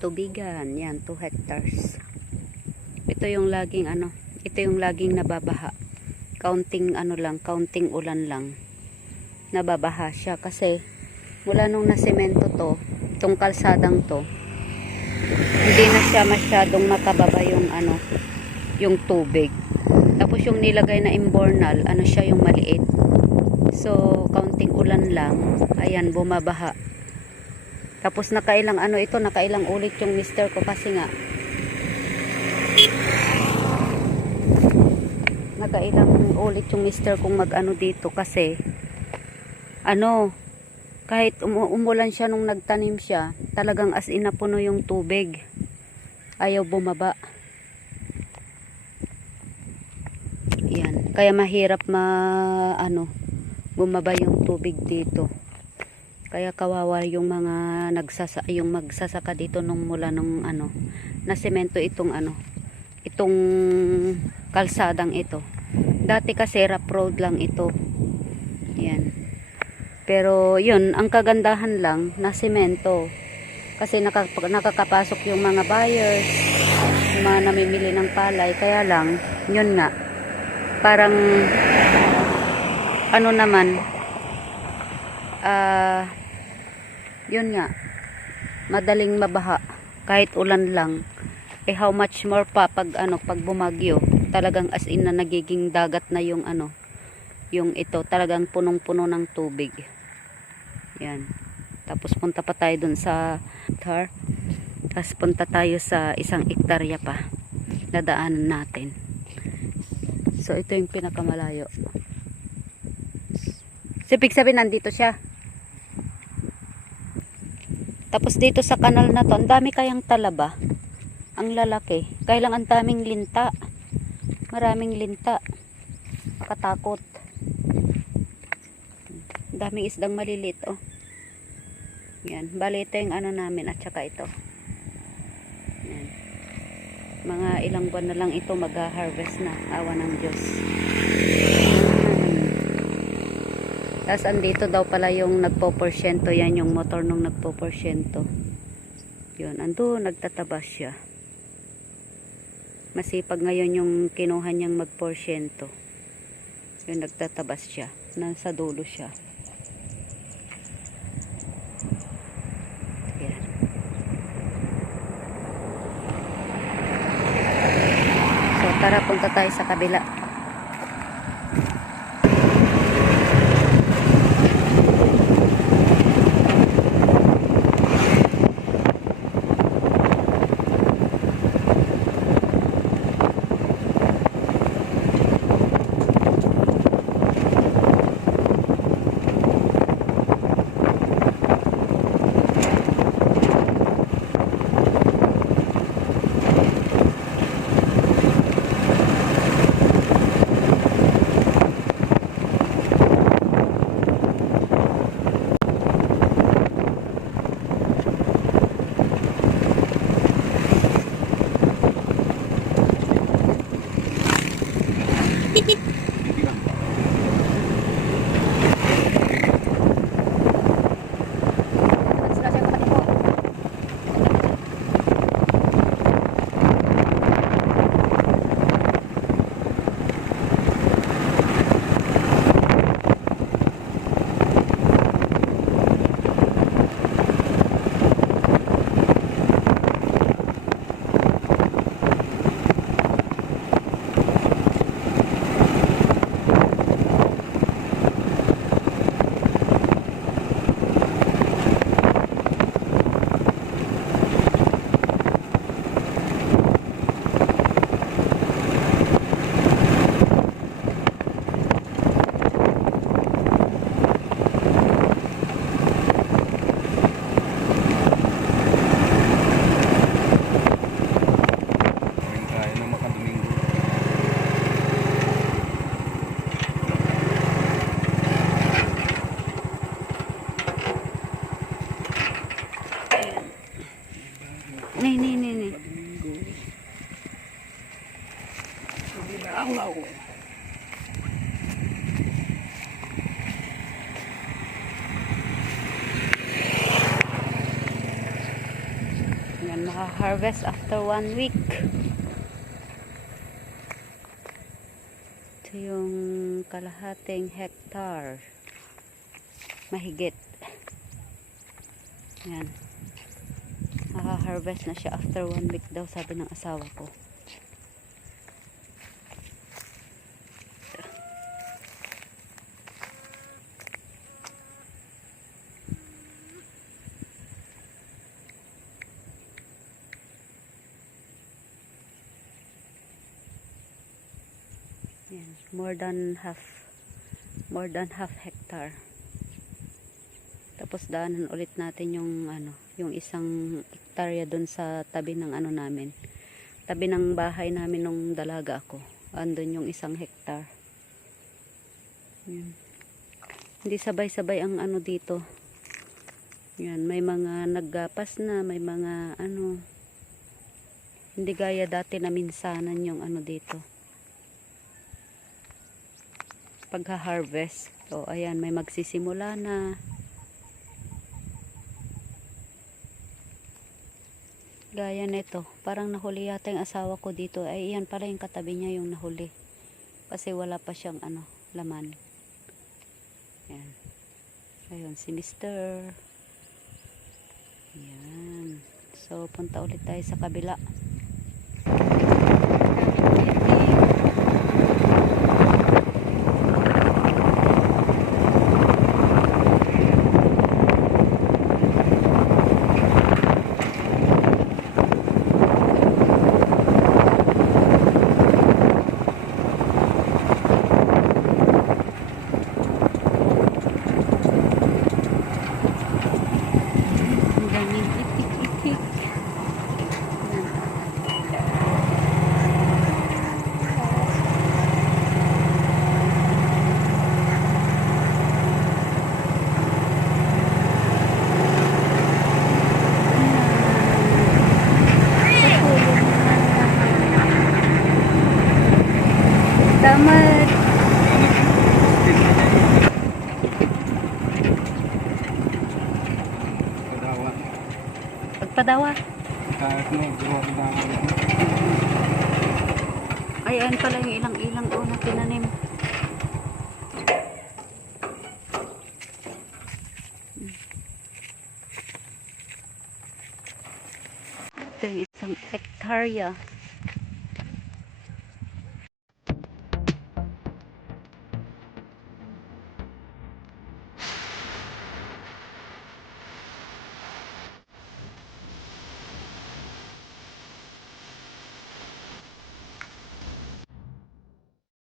tubigan. Yan, 2 hectares. Ito yung laging ano, ito yung laging nababaha. Counting ano lang, counting ulan lang. Nababaha siya kasi mula nung nasemento to, itong kalsadang to, hindi na siya masyadong makababa yung ano, yung tubig. Tapos yung nilagay na imbornal, ano siya yung maliit. So, counting ulan lang, ayan, bumabaha. Tapos nakailang ano ito, nakailang ulit yung mister ko kasi nga nakailang ulit yung mister kong mag ano dito kasi ano kahit umu- umulan siya nung nagtanim siya talagang as in na puno yung tubig. Ayaw bumaba. Yan. Kaya mahirap ma ano bumaba yung tubig dito kaya kawawa yung mga nagsasa yung magsasaka dito nung mula nung ano na semento itong ano itong kalsadang ito. Dati kasi rough road lang ito. Yan. Pero yun ang kagandahan lang na semento kasi nakap- nakakapasok yung mga buyers yung mga namimili ng palay. Kaya lang yun nga parang ano naman ah yun nga. Madaling mabaha. Kahit ulan lang. Eh how much more pa pag ano pag bumagyo? Talagang as in na nagiging dagat na yung ano yung ito. Talagang punong-puno ng tubig. Yan. Tapos punta pa tayo dun sa tar. Tapos punta tayo sa isang ektarya pa nadaanan natin. So ito yung pinakamalayo. So ibig sabihin nandito siya tapos dito sa kanal na to, ang dami kayang talaba. Ang lalaki. Kaya lang ang daming linta. Maraming linta. Makatakot. Ang daming isdang malilit, oh. Yan. Bali, yung ano namin at saka ito. Yan. Mga ilang buwan na lang ito mag-harvest na. Awa ng Diyos. Tapos andito daw pala yung nagpo-porsyento. Yan yung motor nung nagpo-porsyento. Yun, ando nagtatabas siya. Masipag ngayon yung kinuha niyang magporsyento. Yun, nagtatabas siya. Nasa dulo siya. Tara punta tayo sa kabila. dinalaw. Yan, maka-harvest after one week. Ito yung kalahating hectare. Mahigit. Yan. Maka-harvest na siya after one week daw, sabi ng asawa ko. Yan, more than half more than half hectare. Tapos daanan ulit natin yung ano, yung isang hektarya doon sa tabi ng ano namin. Tabi ng bahay namin nung dalaga ako. Andun yung isang hektar. Yan. Hindi sabay-sabay ang ano dito. Yan, may mga naggapas na, may mga ano hindi gaya dati na minsanan yung ano dito pagha-harvest. So, ayan, may magsisimula na. Gaya nito, parang nahuli yata yung asawa ko dito. Ay, yan pala yung katabi niya yung nahuli. Kasi wala pa siyang ano, laman. Yan. Ayun, si Mr. Yan. So, punta ulit tayo sa kabila. Ang daming itik-itik. Yan. Kadawa. Pagpadawa. Ay, ayun pala yung ilang-ilang o na tinanim. Ito yung isang hektarya.